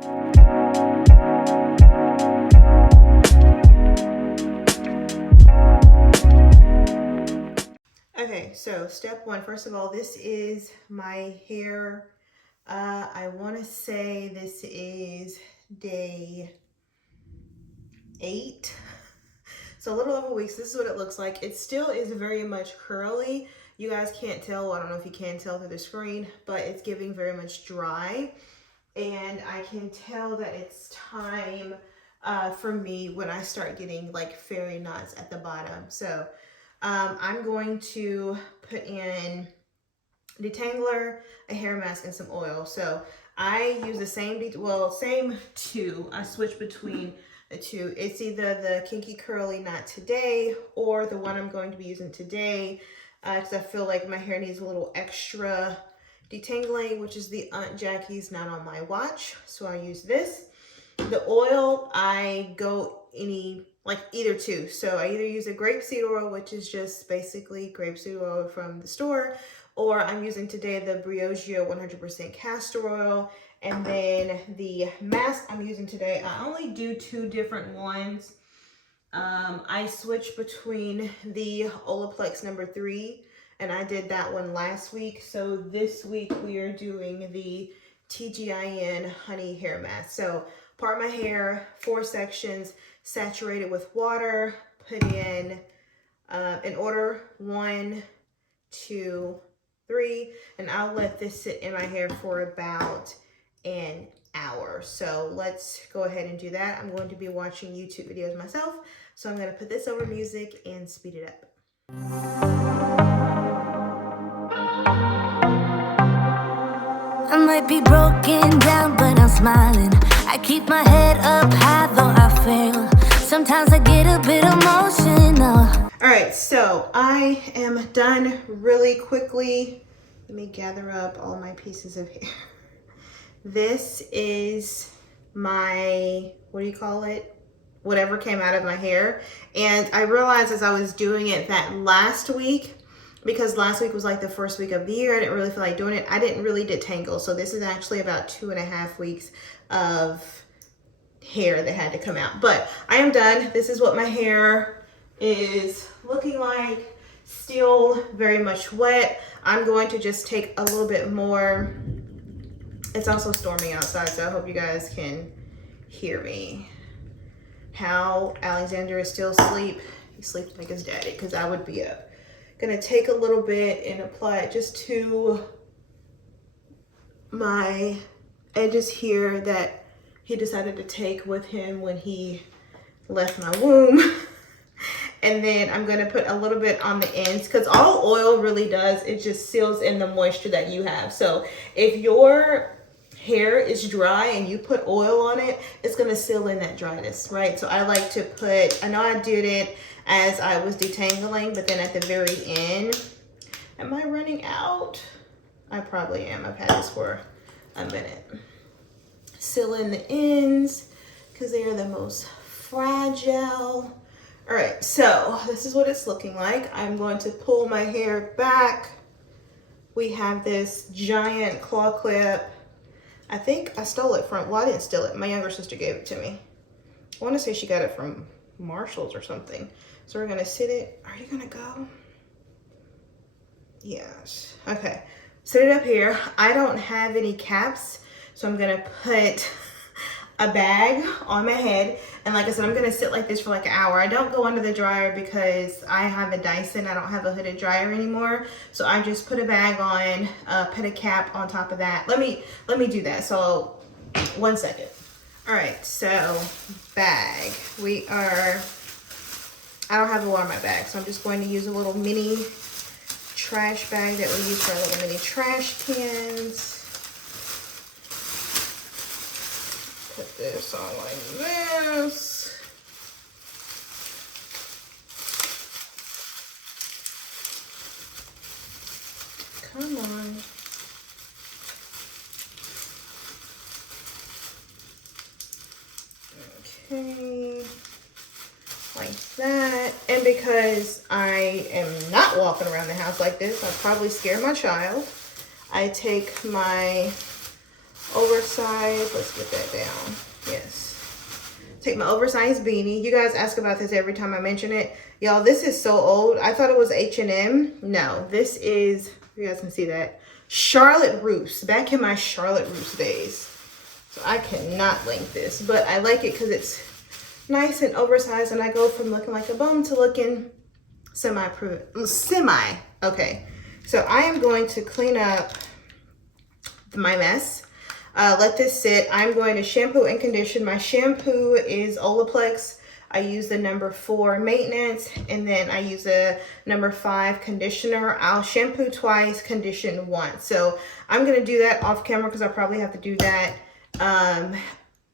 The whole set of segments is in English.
Okay, so step one, first of all, this is my hair. I want to say this is day 8. So a little over weeks. This is what it looks like. It still is very much curly. You guys can't tell. I don't know if you can tell through the screen, but it's giving very much dry. And I can tell that it's time for me when I start getting like fairy knots at the bottom. So I'm going to put in detangler, a hair mask, and some oil. So I use the same, same two. I switch between the two. It's either the Kinky Curly Knot Today or the one I'm going to be using today because I feel like my hair needs a little extra detangling, which is the Aunt Jackie's Not On My Watch. So I use this. The oil, I go either two. So I either use a grapeseed oil, which is just basically grapeseed oil from the store, or I'm using today the Briogeo 100% castor oil. And then the mask I'm using today, I only do 2 different ones. I switch between the Olaplex number 3, and I did that one last week. So this week we are doing the TGIN Honey Hair Mask. So part my hair, 4 sections, saturate it with water, put in order 1, 2, 3, and I'll let this sit in my hair for about an hour. So let's go ahead and do that. I'm going to be watching YouTube videos myself, so I'm going to put this over music and speed it up. I might be broken down, but I'm smiling. I keep my head up high, though I fail. Sometimes I get a bit emotional. All right, so I am done really quickly. Let me gather up all my pieces of hair. This is my, what do you call it? Whatever came out of my hair. And I realized as I was doing it that last week, because last week was like the first week of the year, I didn't really feel like doing it. I didn't really detangle. So this is actually about 2.5 weeks of hair that had to come out. But I am done. This is what my hair is looking like. Still very much wet. I'm going to just take a little bit more. It's also storming outside, so I hope you guys can hear me. How Alexander is still asleep. He sleeps like his daddy, because I would be up. Gonna take a little bit and apply it just to my edges here that he decided to take with him when he left my womb. And then I'm gonna put a little bit on the ends, because all oil really does, it just seals in the moisture that you have. So if your hair is dry and you put oil on it, it's gonna seal in that dryness, right? So I like to put, I know I did it as I was detangling, but then at the very end, am I running out? I probably am. I've had this for a minute. Seal in the ends because they are the most fragile. All right, so this is what it's looking like. I'm going to pull my hair back. We have this giant claw clip. I think I stole it from, well, I didn't steal it. My younger sister gave it to me. I want to say she got it from Marshall's or something. So we're going to sit it. Are you going to go? Yes. Okay. Sit it up here. I don't have any caps, so I'm going to put a bag on my head. And like I said, I'm going to sit like this for like an hour. I don't go under the dryer because I have a Dyson. I don't have a hooded dryer anymore. So I just put a bag on, put a cap on top of that. Let me do that. So 1 second. All right. So bag. I don't have a lot in my bag. So I'm just going to use a little mini trash bag that we use for our little mini trash cans. Put this on like this. Come on. Okay. Like that. And because I am not walking around the house like this, I'll probably scare my child. I take my oversized, let's get that down, yes. Take my oversized beanie. You guys ask about this every time I mention it. Y'all, this is so old. I thought it was H&M. No, this is, you guys can see that, Charlotte Russe, back in my Charlotte Russe days. So I cannot link this, but I like it because it's nice and oversized, and I go from looking like a bum to looking semi. Okay, so I am going to clean up my mess. Let this sit. I'm going to shampoo and condition. My shampoo is Olaplex. I use the number 4 maintenance, and then I use a number 5 conditioner. I'll shampoo twice, condition once. So I'm gonna do that off camera because I probably have to do that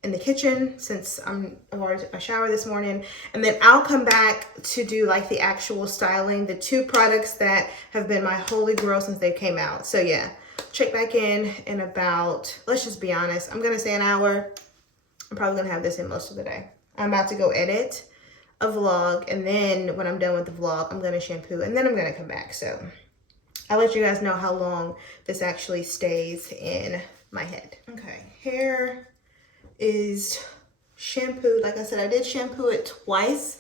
in the kitchen since I've already took my shower this morning. And then I'll come back to do like the actual styling, the 2 products that have been my holy grail since they came out. So yeah, check back in about, let's just be honest, I'm gonna say an hour. I'm probably gonna have this in most of the day. I'm about to go edit a vlog, and then when I'm done with the vlog, I'm gonna shampoo, and then I'm gonna come back. So I'll let you guys know how long this actually stays in my head. Okay, hair is shampooed. Like I said, I did shampoo it twice,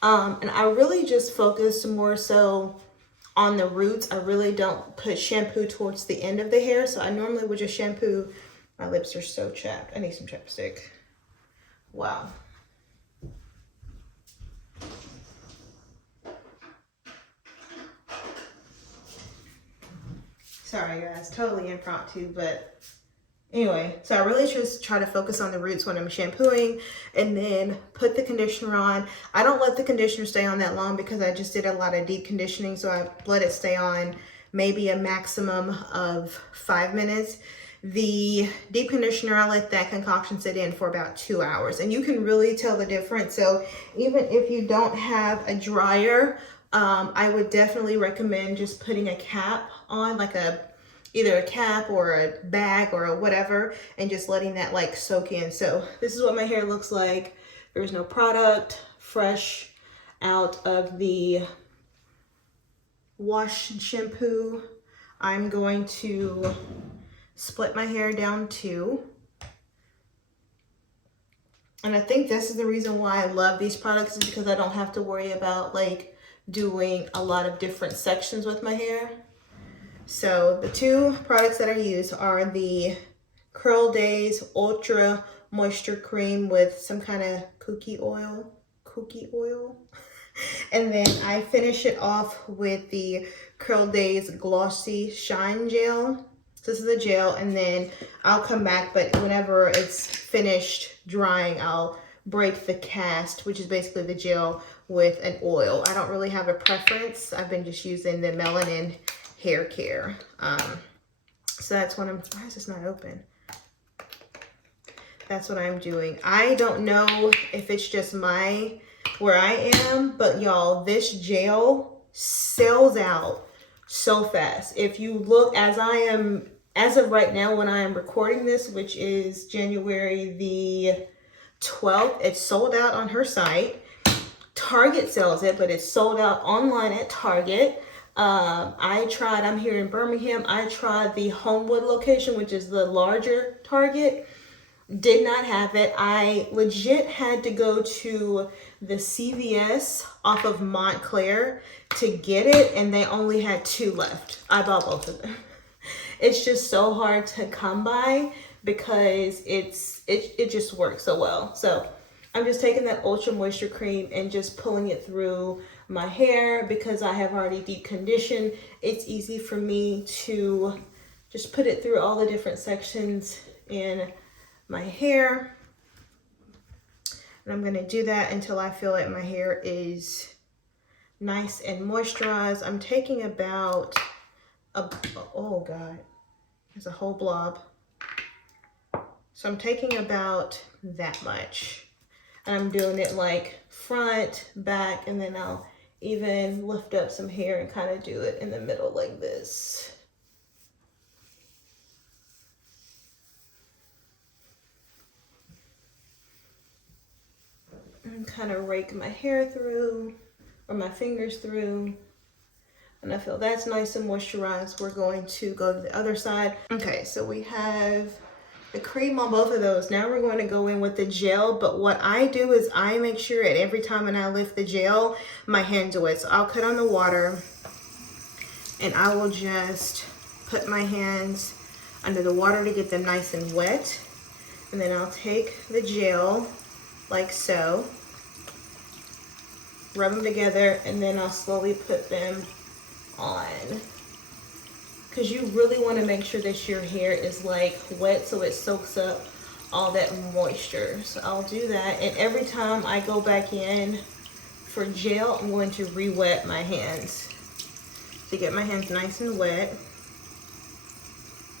and I really just focused more so on the roots. I really don't put shampoo towards the end of the hair, so I normally would just shampoo. My lips are so chapped. I need some chapstick. Wow. Sorry guys, totally impromptu, but anyway, so I really just try to focus on the roots when I'm shampooing, and then put the conditioner on. I don't let the conditioner stay on that long because I just did a lot of deep conditioning, so I let it stay on maybe a maximum of 5 minutes. The deep conditioner, I let that concoction sit in for about 2 hours, and you can really tell the difference. So even if you don't have a dryer, I would definitely recommend just putting a cap on, like either a cap or a bag or a whatever, and just letting that like soak in. So this is what my hair looks like. There's no product, fresh out of the wash and shampoo. I'm going to split my hair down too. And I think this is the reason why I love these products, is because I don't have to worry about like doing a lot of different sections with my hair. So the 2 products that I use are the Curl Days Ultra Moisture Cream with some kind of cookie oil. And then I finish it off with the Curl Days Glossy Shine Gel. So this is a gel, and then I'll come back, but whenever it's finished drying, I'll break the cast, which is basically the gel, with an oil. I don't really have a preference. I've been just using the Melanin Hair Care. So that's what why is this not open? That's what I'm doing. I don't know if it's just where I am, but y'all, this gel sells out so fast. If you look, as of right now, when I am recording this, which is January the 12th, it's sold out on her site. Target sells it, but it's sold out online at Target. I'm here in Birmingham. I tried the Homewood location, which is the larger Target. Did not have it. I legit had to go to the CVS off of Montclair to get it, and they only had 2 left. I bought both of them. It's just so hard to come by because it just works so well. So I'm just taking that Ultra Moisture Cream and just pulling it through my hair because I have already deep conditioned. It's easy for me to just put it through all the different sections in my hair. And I'm gonna do that until I feel like my hair is nice and moisturized. I'm taking about oh God, there's a whole blob. So I'm taking about that much. And I'm doing it like front, back, and then I'll even lift up some hair and kind of do it in the middle like this. And kind of rake my hair through, or my fingers through. And I feel that's nice and moisturized. We're going to go to the other side. Okay, so we have the cream on both of those. Now we're going to go in with the gel, but what I do is I make sure at every time when I lift the gel, my hands are wet. So I'll cut on the water and I will just put my hands under the water to get them nice and wet. And then I'll take the gel like so, rub them together, and then I'll slowly put them on. Because you really want to make sure that your hair is like wet so it soaks up all that moisture. So I'll do that, and every time I go back in for gel, I'm going to re-wet my hands to get my hands nice and wet.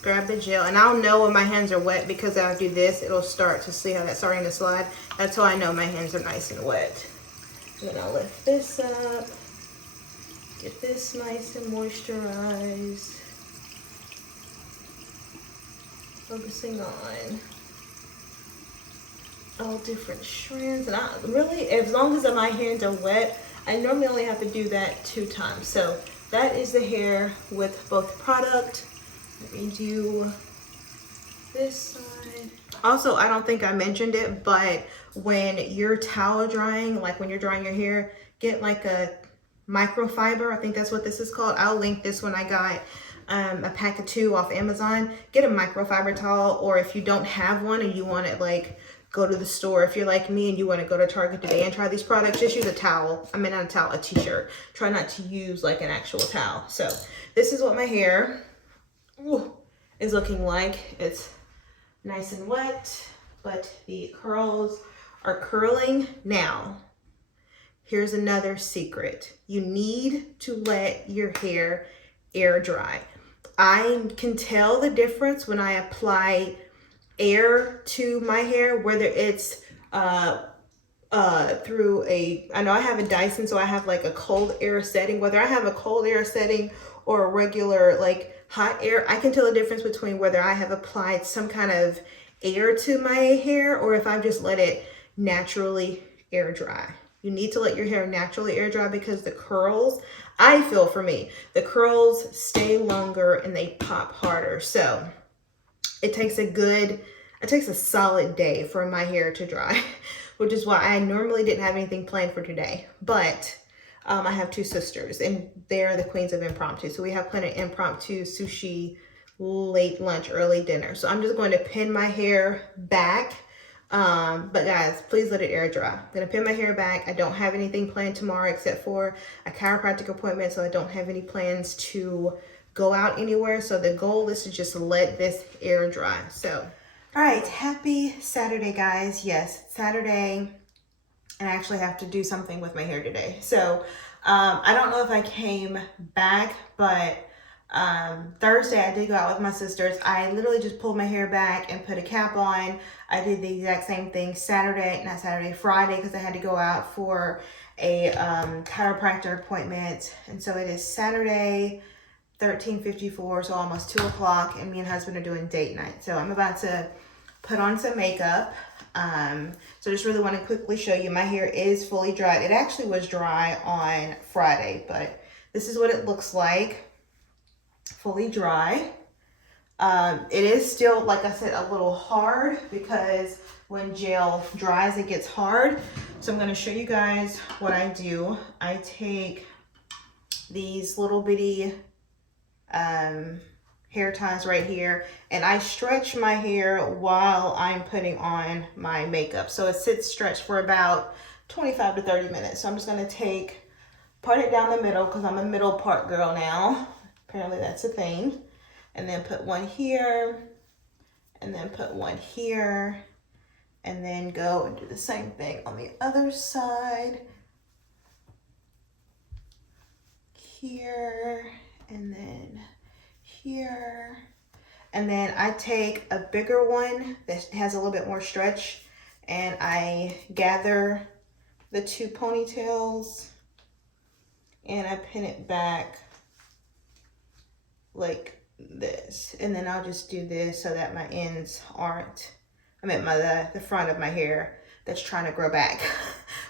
Grab the gel, and I'll know when my hands are wet because I'll do this, it'll start to see how that's starting to slide. That's how I know my hands are nice and wet. And then I'll lift this up, get this nice and moisturized. Focusing on all different strands, and I really, as long as my hands are wet, I normally only have to do that 2 times. So that is the hair with both product. Let me do this side. Also, I don't think I mentioned it, but when you're towel drying, like when you're drying your hair, get like a microfiber. I think that's what this is called. I'll link this when I got a pack of 2 off Amazon. Get a microfiber towel, or if you don't have one and you want to like go to the store, if you're like me and you want to go to Target today and try these products, just use a towel. I mean, not a towel, a t-shirt. Try not to use like an actual towel. So this is what my hair is looking like. It's nice and wet, but the curls are curling. Now, here's another secret. You need to let your hair air dry. I can tell the difference when I apply air to my hair, whether it's through I know I have a Dyson, so I have like a cold air setting. Whether I have a cold air setting or a regular like hot air, I can tell the difference between whether I have applied some kind of air to my hair or if I've just let it naturally air dry. You need to let your hair naturally air dry because the curls, I feel for me, the curls stay longer and they pop harder. So it takes a solid day for my hair to dry, which is why I normally didn't have anything planned for today. But I have 2 sisters and they're the queens of impromptu. So we have planned an impromptu sushi late lunch, early dinner. So I'm just going to pin my hair back. But guys, please let it air dry. I'm gonna pin my hair back. I don't have anything planned tomorrow except for a chiropractic appointment, so I don't have any plans to go out anywhere. So the goal is to just let this air dry. So, all right, happy Saturday, guys. Yes, Saturday, and I actually have to do something with my hair today. So I don't know if I came back, but Thursday I did go out with my sisters. I literally just pulled my hair back and put a cap on. I did the exact same thing Friday, because I had to go out for a chiropractor appointment. And so it is Saturday, 13:54, so almost 2 o'clock, and me and husband are doing date night. So I'm about to put on some makeup. So just really want to quickly show you, my hair is fully dried. It actually was dry on Friday, but this is what it looks like, fully dry. It is still, like I said, a little hard because when gel dries, it gets hard. So I'm going to show you guys what I do. I take these little bitty hair ties right here, and I stretch my hair while I'm putting on my makeup. So it sits stretched for about 25 to 30 minutes. So I'm just going to part it down the middle because I'm a middle part girl now. Apparently that's a thing. And then put one here, and then put one here, and then go and do the same thing on the other side. Here, and then here. And then I take a bigger one that has a little bit more stretch, and I gather the 2 ponytails, and I pin it back like this. And then I'll just do this so that my ends aren't, the front of my hair that's trying to grow back,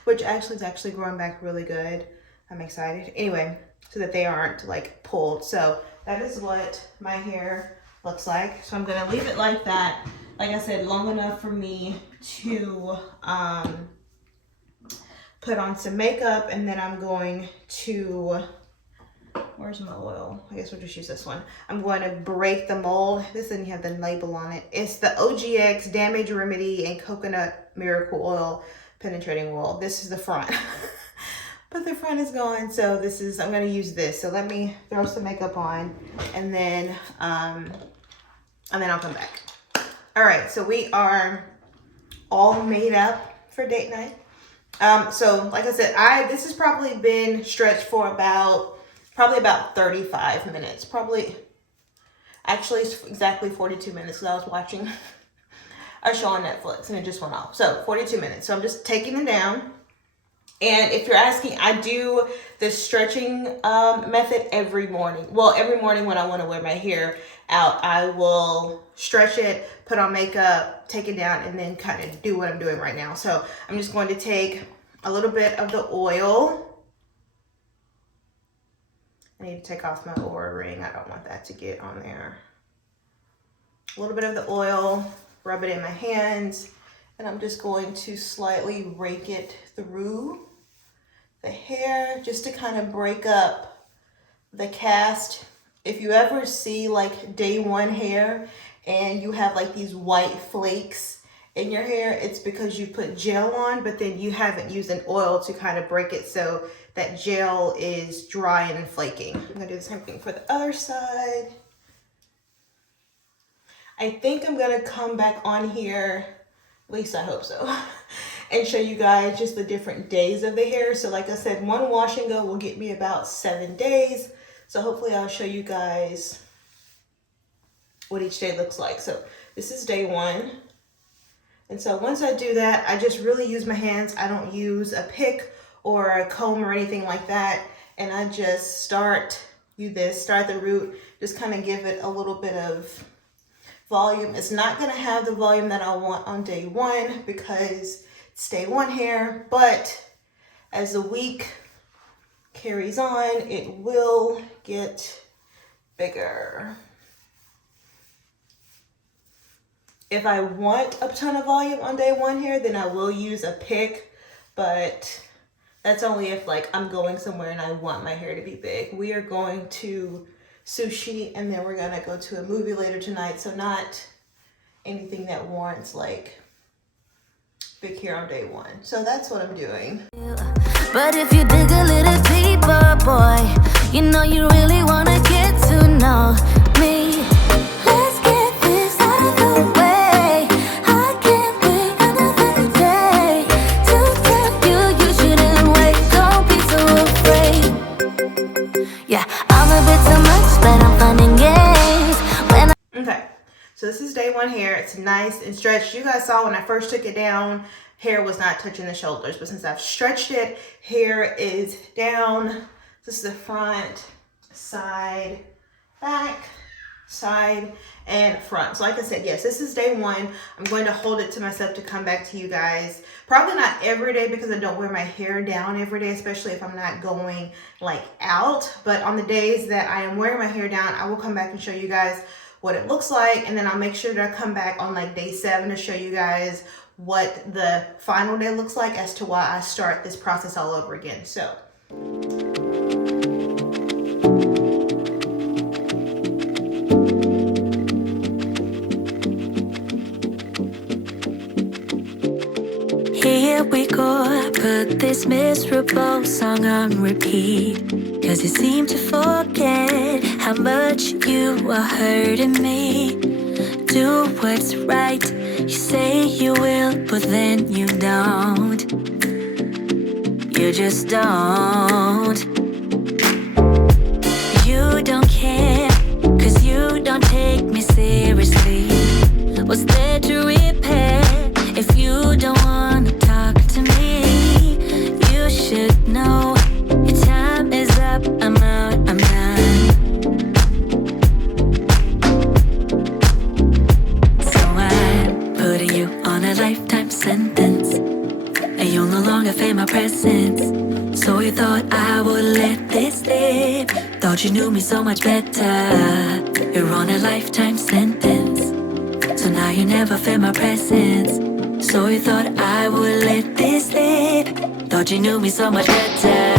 which is actually growing back really good. I'm excited. Anyway, so that they aren't like pulled. So that is what my hair looks like. So I'm gonna leave it like that. Like I said, long enough for me to put on some makeup, and then I'm going to, where's my oil? I guess we'll just use this one. I'm going to break the mold. This doesn't have the label on it. It's the OGX Damage Remedy and Coconut Miracle Oil Penetrating Oil. This is the front. But the front is gone, so this is, I'm gonna use this. So let me throw some makeup on, and then I'll come back. All right, so we are all made up for date night. So like I said, this has probably been stretched for about 35 minutes. Actually it's exactly 42 minutes, because I was watching a show on Netflix and it just went off. So 42 minutes. So I'm just taking them down. And if you're asking, I do the stretching method every morning. Well, every morning when I want to wear my hair out, I will stretch it, put on makeup, take it down, and then kind of do what I'm doing right now. So I'm just going to take a little bit of the oil. I need to take off my Aura ring. I don't want that to get on there. A little bit of the oil, rub it in my hands, and I'm just going to slightly rake it through the hair just to kind of break up the cast. If you ever see like day one hair and you have like these white flakes in your hair, it's because you put gel on, but then you haven't used an oil to kind of break it so that gel is dry and flaking. I'm gonna do the same thing for the other side. I think I'm gonna come back on here, at least I hope so, and show you guys just the different days of the hair. So like I said, one wash and go will get me about 7 days. So hopefully I'll show you guys what each day looks like. So this is day one. And so once I do that, I just really use my hands. I don't use a pick or a comb or anything like that. And I just start the root, just kind of give it a little bit of volume. It's not gonna have the volume that I want on day one because it's day one hair, but as the week carries on, it will get bigger. If I want a ton of volume on day one hair, then I will use a pick, but that's only if like I'm going somewhere and I want my hair to be big. We are going to sushi, and then we're gonna go to a movie later tonight, so not anything that warrants like big hair on day one. So that's what I'm doing. But if you dig a little deeper, boy, you know you really wanna get to know me. Let's get this out of the way. I can't wait another day to tell you you shouldn't wait. Don't be so afraid. Yeah, I'm a bit too much, but I'm finding games when Okay, so this is day one hair. It's nice and stretched. You guys saw when I first took it down, hair was not touching the shoulders, but since I've stretched it, hair is down. This is the front, side, back, side, and front. So like I said, yes, this is day one. I'm going to hold it to myself to come back to you guys. Probably not every day because I don't wear my hair down every day, especially if I'm not going like out. But on the days that I am wearing my hair down, I will come back and show you guys what it looks like. And then I'll make sure that I come back on like day 7 to show you guys what the final day looks like as to why I start this process all over again. So here we go, I put this miserable song on repeat, 'cause you seem to forget how much you are hurting me. Do what's right, you say you will, but then you don't. You just don't. You don't care, 'cause you don't take me seriously. What's there to repair if you don't wanna talk to me? You should know your time is up, I'm out, I'm done. So I'm putting you on a lifetime sentence, and you'll no longer feel my presence. So you thought I would let this live, thought you knew me so much better. You're on a lifetime sentence, so now you never feel my presence. So you thought I would let this slip, thought you knew me so much better.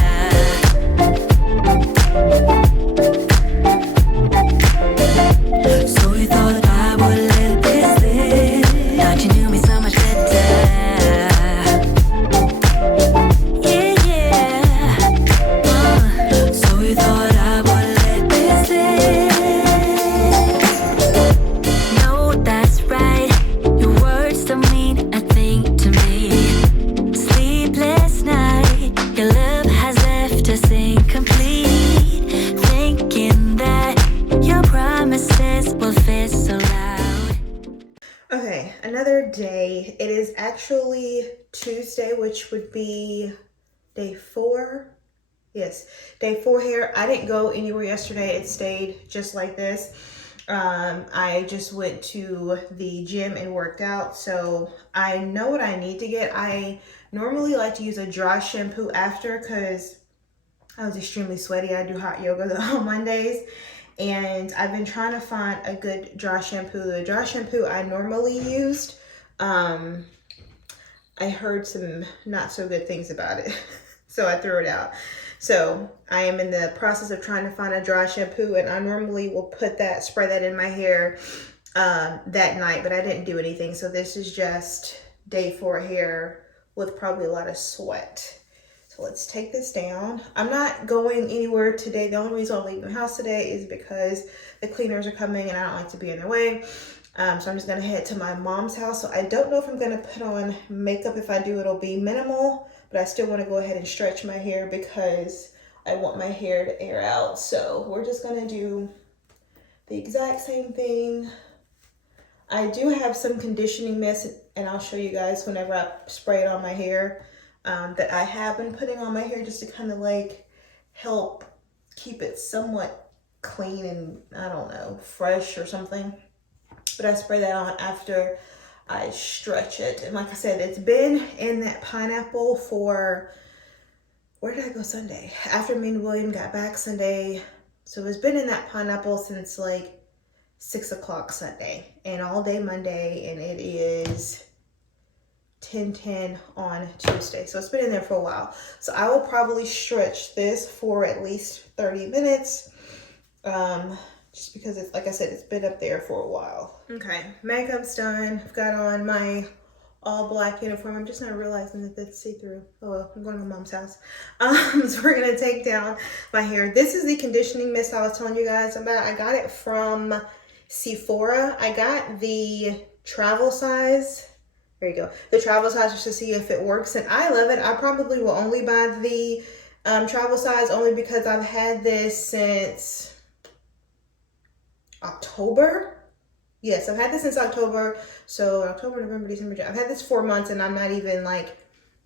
So you thought I would let this slip, thought you knew me so much better. Yeah, yeah. So you thought I would let this slip. No, that's right. Your words don't mean a thing to me. Sleepless night, your love has left us incomplete. Thinking that your promises will fit so loud. Okay, another day. It is actually Tuesday, which would be day 4. Yes, day 4 here. I didn't go anywhere yesterday. It stayed just like this. I just went to the gym and worked out, so I know what I need to get. I normally like to use a dry shampoo after because I was extremely sweaty. I do hot yoga on Mondays, and I've been trying to find a good dry shampoo. The dry shampoo I normally used, I heard some not so good things about it, so I threw it out. So I am in the process of trying to find a dry shampoo, and I normally will spray that in my hair that night, but I didn't do anything. So this is just day 4 hair with probably a lot of sweat. So let's take this down. I'm not going anywhere today. The only reason I'm leaving the house today is because the cleaners are coming and I don't like to be in their way. So I'm just gonna head to my mom's house. So I don't know if I'm gonna put on makeup. If I do, it'll be minimal, but I still wanna go ahead and stretch my hair because I want my hair to air out. So we're just gonna do the exact same thing. I do have some conditioning mist, and I'll show you guys whenever I spray it on my hair, that I have been putting on my hair just to kind of like help keep it somewhat clean and, I don't know, fresh or something. But I spray that on after I stretch it. And like I said, it's been in that pineapple for, where did I go Sunday? After me and William got back Sunday. So it's been in that pineapple since like 6 o'clock Sunday and all day Monday, and it is 10:10 on Tuesday. So it's been in there for a while. So I will probably stretch this for at least 30 minutes. Just because it's, like I said, it's been up there for a while. Okay, makeup's done. I've got on my all black uniform. I'm just not realizing that that's see-through. Oh well, I'm going to my mom's house. So we're gonna take down my hair. This is the conditioning mist I was telling you guys about. I got it from Sephora. I got the travel size. There you go. The travel size just to see if it works, and I love it. I probably will only buy the travel size only because I've had this since October. Yes, I've had this since October. So October, November, December, I've had this 4 months and I'm not even like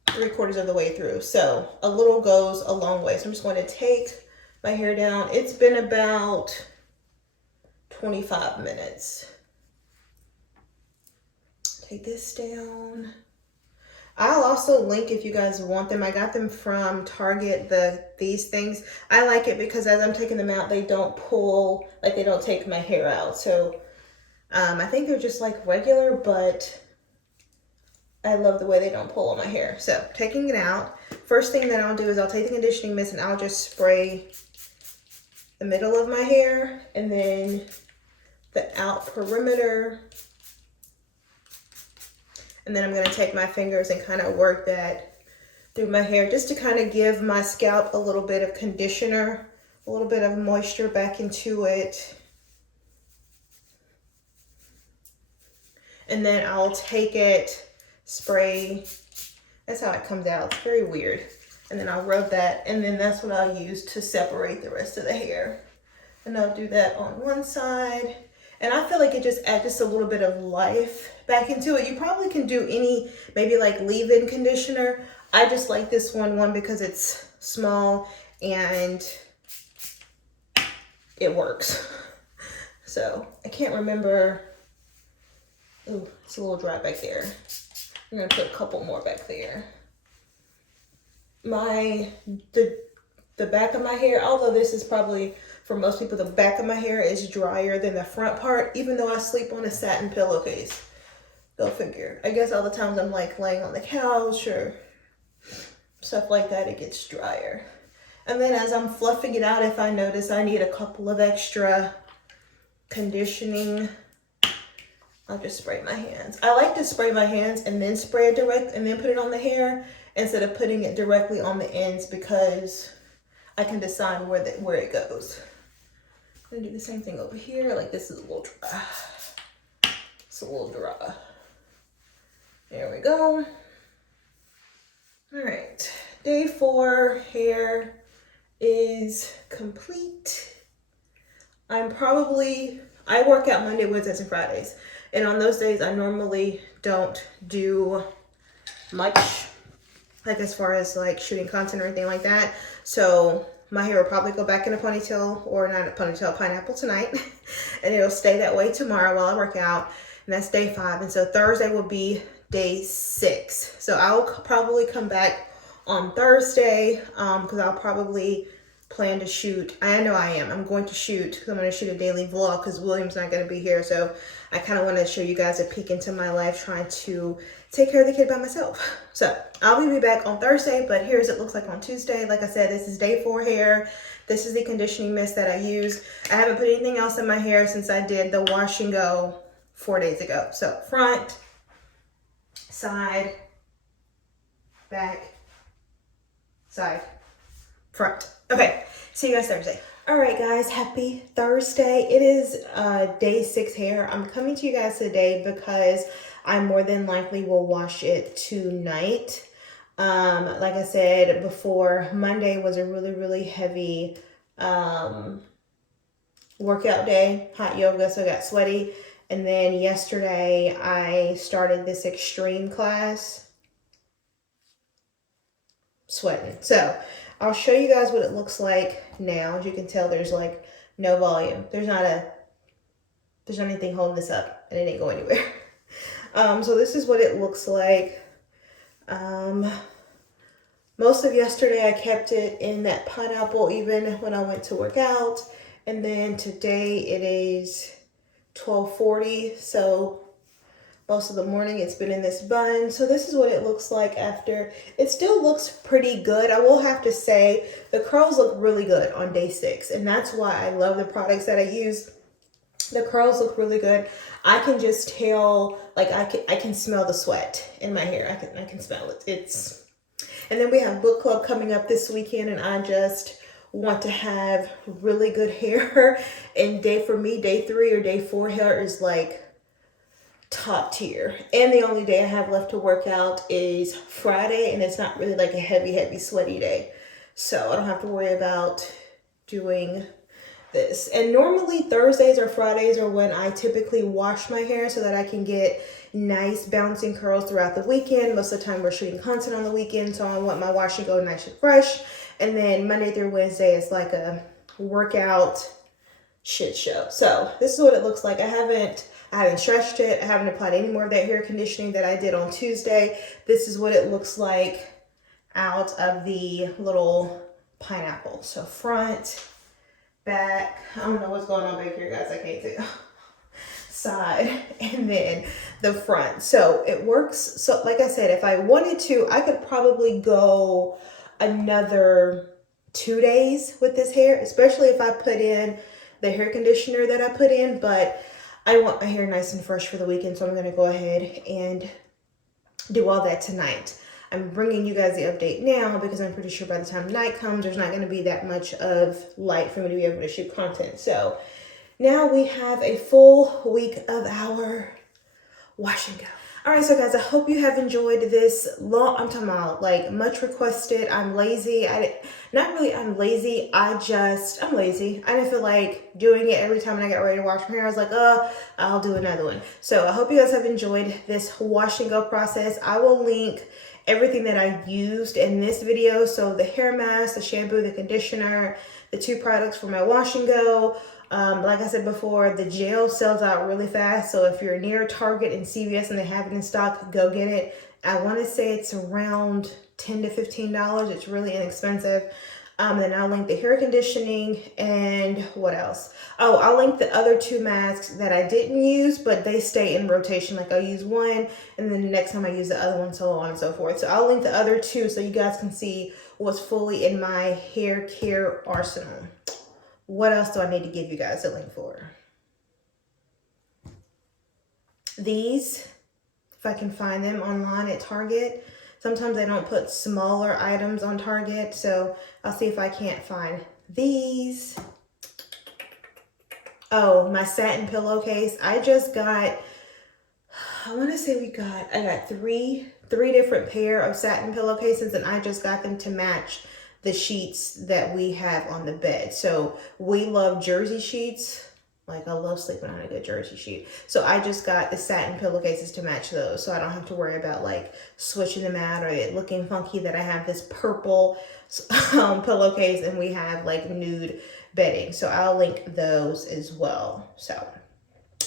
3/4 of the way through. So a little goes a long way. So I'm just going to take my hair down. It's been about 25 minutes. Take this down. I'll also link if you guys want them. I got them from Target, these things. I like it because as I'm taking them out, they don't pull, like they don't take my hair out. So I think they're just like regular, but I love the way they don't pull on my hair. So taking it out, first thing that I'll do is I'll take the conditioning mist and I'll just spray the middle of my hair and then the out perimeter. And then I'm going to take my fingers and kind of work that through my hair just to kind of give my scalp a little bit of conditioner, a little bit of moisture back into it. And then I'll take it, spray. That's how it comes out. It's very weird. And then I'll rub that, and then that's what I'll use to separate the rest of the hair. And I'll do that on one side. And I feel like it just adds just a little bit of life back into it. You probably can do any, maybe like leave-in conditioner. I just like this one because it's small and it works. So I can't remember. Ooh, it's a little dry back there. I'm gonna put a couple more back there. The back of my hair, although this is probably For most people, the back of my hair is drier than the front part, even though I sleep on a satin pillowcase. Go figure. I guess all the times I'm like laying on the couch or stuff like that, it gets drier. And then as I'm fluffing it out, if I notice I need a couple of extra conditioning, I'll just spray my hands. I like to spray my hands and then spray it direct and then put it on the hair instead of putting it directly on the ends, because I can decide where it goes. I'm gonna do the same thing over here. Like, this is a little dry. It's a little dry. There we go. All right, day 4 hair is complete. I work out Monday, Wednesdays, and Fridays. And on those days, I normally don't do much, like as far as like shooting content or anything like that. So my hair will probably go back in a ponytail, or not a ponytail, a pineapple tonight. And it'll stay that way tomorrow while I work out. And that's day 5. And so Thursday will be day 6. So I'll probably come back on Thursday, because I'll probably plan to shoot. I know I am. I'm going to shoot, because I'm going to shoot a daily vlog because William's not going to be here. So I kind of want to show you guys a peek into my life trying to take care of the kid by myself. So I'll be back on Thursday, but here's it looks like on Tuesday. Like I said, this is day 4 hair. This is the conditioning mist that I use. I haven't put anything else in my hair since I did the wash and go 4 days ago. So front, side, back, side, front. Okay, see you guys Thursday. All right, guys, happy Thursday. It is day 6 hair. I'm coming to you guys today because I more than likely will wash it tonight. Like I said before, Monday was a really heavy workout day, hot yoga, so I got sweaty. And then yesterday I started this extreme class, sweating. So I'll show you guys what it looks like now. As you can tell, there's like no volume. There's not anything holding this up, and it ain't going anywhere. So this is what it looks like. Most of yesterday I kept it in that pineapple even when I went to work out. And then today it is 12:40. So most of the morning it's been in this bun. So this is what it looks like after. It still looks pretty good. I will have to say the curls look really good on day 6. And that's why I love the products that I use. The curls look really good. I can just tell, like I can smell the sweat in my hair. I can smell it. And then we have book club coming up this weekend, and I just want to have really good hair. And for me, day 3 or day 4 hair is like top tier. And the only day I have left to work out is Friday, and it's not really like a heavy sweaty day. So I don't have to worry about doing this. And normally Thursdays or Fridays are when I typically wash my hair so that I can get nice bouncing curls throughout the weekend. Most of the time we're shooting content on the weekend, so I want my wash and go nice and fresh. And then Monday through Wednesday is like a workout shit show. So this is what it looks like. I haven't stretched it. I haven't applied any more of that hair conditioning that I did on Tuesday. This is what it looks like out of the little pineapple. So front, back, I don't know what's going on back here, guys. I can't tell. Side, and then the front. So it works. So like I said, if I wanted to, I could probably go another 2 days with this hair, especially if I put in the hair conditioner that I put in. But I want my hair nice and fresh for the weekend, so I'm going to go ahead and do all that tonight. I'm bringing you guys the update now because I'm pretty sure by the time night comes, there's not going to be that much of light for me to be able to shoot content. So now we have a full week of our wash and go. All right, so guys, I hope you have enjoyed this long, I'm talking about like much requested. I'm lazy. I'm lazy. I'm lazy. I didn't feel like doing it every time when I got ready to wash my hair. I was like, I'll do another one. So I hope you guys have enjoyed this wash and go process. I will link everything that I used in this video. So the hair mask, the shampoo, the conditioner, the 2 products for my wash and go. Like I said before, the gel sells out really fast. So if you're near Target and CVS and they have it in stock, go get it. I want to say it's around $10 to $15. It's really inexpensive. Then I'll link the hair conditioning and what else? Oh, I'll link the other 2 masks that I didn't use, but they stay in rotation. Like I'll use one and then the next time I use the other one, so on and so forth. So I'll link the other 2 so you guys can see what's fully in my hair care arsenal. What else do I need to give you guys a link for? These, if I can find them online at Target. Sometimes they don't put smaller items on Target, so I'll see if I can't find these. Oh, my satin pillowcase. I just got, I want to say I got three different pair of satin pillowcases, and I just got them to match the sheets that we have on the bed. So we love jersey sheets. Like I love sleeping on a good jersey sheet. So I just got the satin pillowcases to match those. So I don't have to worry about like switching them out or it looking funky that I have this purple pillowcase and we have like nude bedding. So I'll link those as well. So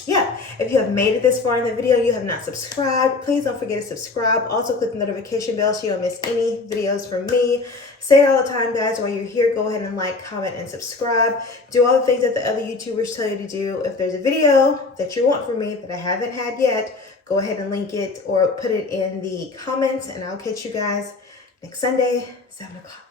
yeah, if you have made it this far in the video, you have not subscribed, please don't forget to subscribe. Also click the notification bell so you don't miss any videos from me. Say it all the time, guys. While you're here, go ahead and like, comment, and subscribe. Do all the things that the other YouTubers tell you to do. If there's a video that you want from me that I haven't had yet, go ahead and link it or put it in the comments, and I'll catch you guys next Sunday, 7 o'clock.